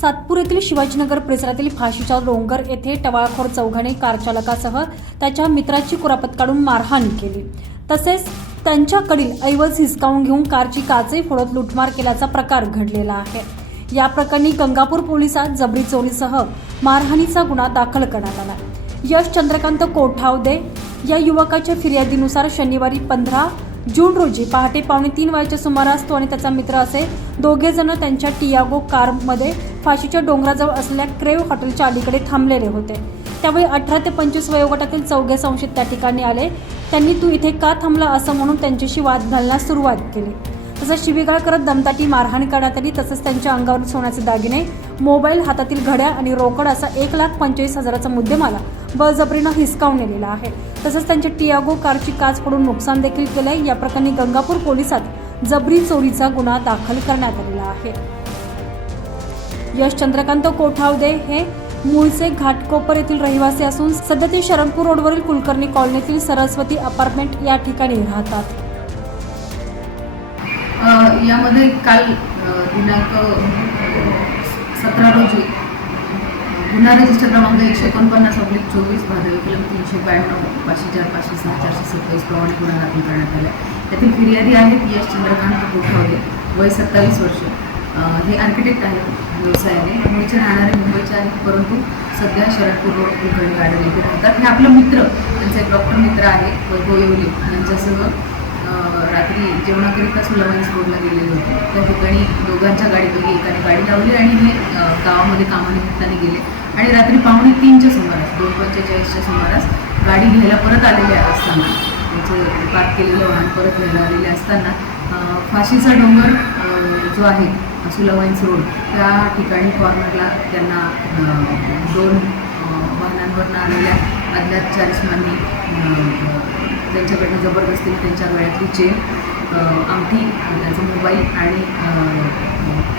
सातपूर येथील शिवाजीनगर परिसरातील फाशीच्या डोंगर येथे टवाळखोर चौघाने कारचालकासह त्याच्या मित्राची कुरापत काढून मारहाण केली. तसेच त्यांच्याकडील ऐवज हिसकावून घेऊन कारची काचही फोडत लुटमार केल्याचा प्रकार घडलेला आहे. या प्रकरणी गंगापूर पोलिसात जबरी चोरीसह मारहाणीचा गुन्हा दाखल करण्यात आला. यश चंद्रकांत कोठावदे या युवकाच्या फिर्यादीनुसार शनिवारी पंधरा जून रोजी पहाटे पावणे तीन वाजेच्या सुमारास तो आणि त्याचा मित्र असे दोघे जण त्यांच्या टियागो कारमध्ये फाशीच्या डोंगराजवळ असलेल्या क्रेव हॉटेलच्या अलीकडे थांबलेले होते. त्यावेळी अठरा ते पंचवीस वयोगटातील चौघे संशयित त्या ठिकाणी आले. त्यांनी तू इथे का थांबला असं म्हणून त्यांच्याशी वाद घालण्यास सुरुवात केली. तसंच शिवीगाळ करत दमताटी मारहाण करण्यात आली तसंच त्यांच्या अंगावर सोन्याचे दागिने मोबाईल हातातील घड्या आणि रोकड असा एक लाख पंचवीस हजाराचा मुद्देमाला बळजबरीनं हिसकावून नेलेला आहे. तसंच त्यांच्या टियागो कारची काच पडून नुकसान देखील केलंय. या प्रकरणी गंगापूर पोलिसात जबरी चोरीचा गुन्हा दाखल करण्यात आलेला आहे. यश चंद्रकांत कोठावदे हे मूळचे घाटकोपर येथील रहिवासी असून सध्या ते शरणपूर रोडवरील कुलकर्णी कॉलनीतील सरस्वती अपार्टमेंट या ठिकाणी राहतात. यामध्ये काल दिनांक सतरा रोजी. गुन्हा रजिस्टर क्रमांक एकशे एकोणपन्नास ऑब्लिक चोवीस भादवी कलम तीनशे ब्याण्णव पाचशे चार पाचशे सहा चारशे सत्तावीस प्रमाणे गुन्हा दाखल करण्यात आला. आहे त्यातील फिर्यादी आहेत यश चंद्रकांत कोठावले वय सत्तावीस वर्ष. हे आर्किटेक्ट आहेत व्यवसायाने. मुळचे राहणारे मुंबईचे आहेत परंतु सध्या शरदपूर रोड कुलकर्णी गार्डन येथे राहतात. हे आपलं मित्र त्यांचे एक डॉक्टर मित्र आहे वैभव येवले. यांच्यासह रात्री जेवणाकरिता सुलवाईस रोडला गेलेले होते. त्या ठिकाणी दोघांच्या गाडीपैकी एकाने गाडी लावली आणि हे गावामध्ये कामानिमित्ताने गेले. आणि रात्री पावणे तीनच्या सुमारास दोन पंचेचाळीसच्या सुमारास गाडी घ्यायला परत आलेले असताना म्हणजे त्याचं पार्क केलेलं वाहन परत घ्यायला आलेले असताना फाशीचा डोंगर जो आहे सुलवाईन्स रोड त्या ठिकाणी कॉर्नरला त्यांना दोन वाहनांवरनं आलेल्या अज्ञात चारिस्मांनी त्यांच्याकडनं जबरदस्तीने त्यांच्या गळ्यातली चेन अंगठी त्यांचा मोबाईल आणि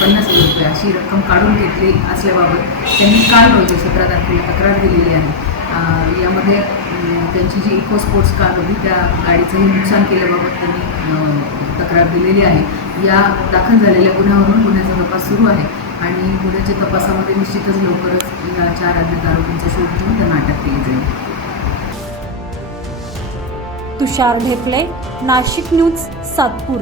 पन्नास हजार रुपये अशी रक्कम काढून घेतली असल्याबाबत त्यांनी काल रोजी सतरा तारखेला तक्रार दिलेली आहे. यामध्ये त्यांची जी इको स्पोर्ट्स कार होती त्या गाडीचंही नुकसान केल्याबाबत त्यांनी तक्रार दिलेली आहे. या दाखल झालेल्या गुन्ह्यावरून गुन्ह्याचा तपास सुरू आहे आणि गुन्ह्याच्या तपासामध्ये निश्चितच लवकरच या चार अज्ञात आरोपींचा शोध घेऊन त्यांना अटक केली जाईल. तुषार ढेकले नाशिक न्यूज सातपूर.